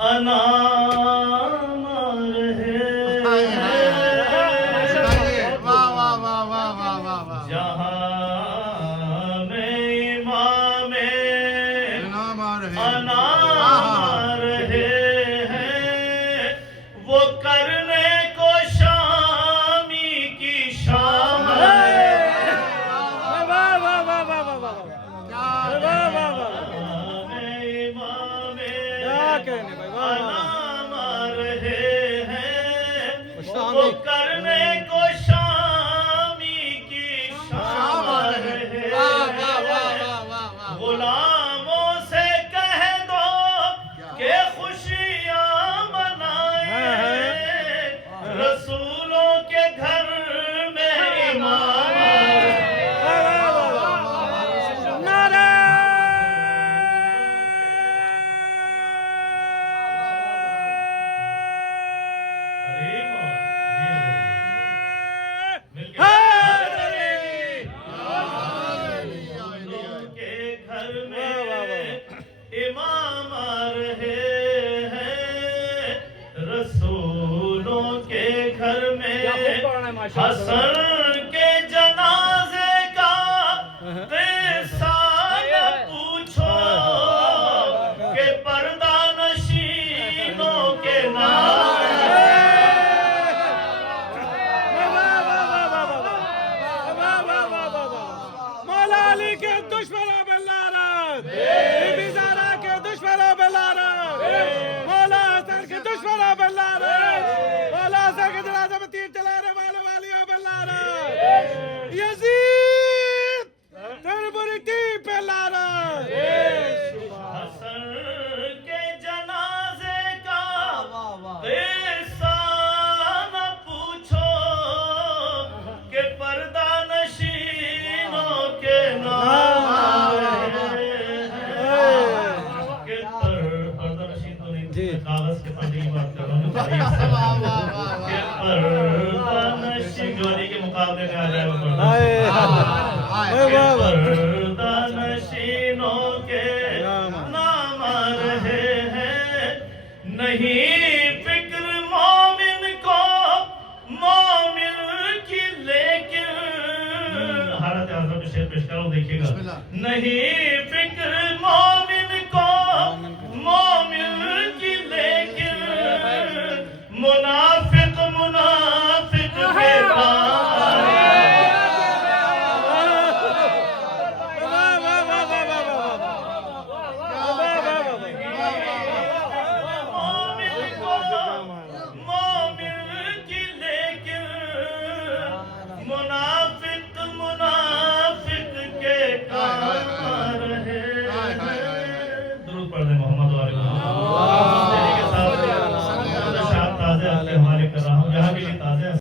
انام رہے جہاں میں امام انام رہے ہیں وہ کرنے کو شامی کی شام انام رہے ہیں وہ کرنے کو شامی کی شام رہے ہیں غلاموں سے کہہ دو کہ خوشیاں منائیں رسولوں کے گھر میں امام امام آ رہے ہیں رسولوں کے گھر میں حسن کے جنازے کا قصہ نہ پوچھو کہ پردہ نشینوں کے نام مولا علی کے دشمنوں پہ لعنت بی زہرا کے دشمنوں پہ لعنت مولا حسن کے دشمنوں پہ لعنت مولا حسن کے جنازے میں تیر چلانے والے والیوں پہ لعنت یزید تیری بری ٹیم پہ لعنت حسن کے جنازے کا قصہ نہ پوچھو کہ پردہ نشینوں کے نام کہ پردہ نشین تو نہیں کاغذ کے پردے کی بات کر رہا ہوں کہ پردہ نشین جوانی کے مقابلے میں آ جائے وہ پردہ نشینوں کے نام آ رہے ہیں نہیں فکر مومن کو مومن کی لیکن حالت اعظم میں شعر پیش کر رہا ہوں دیکھیے گا نہیں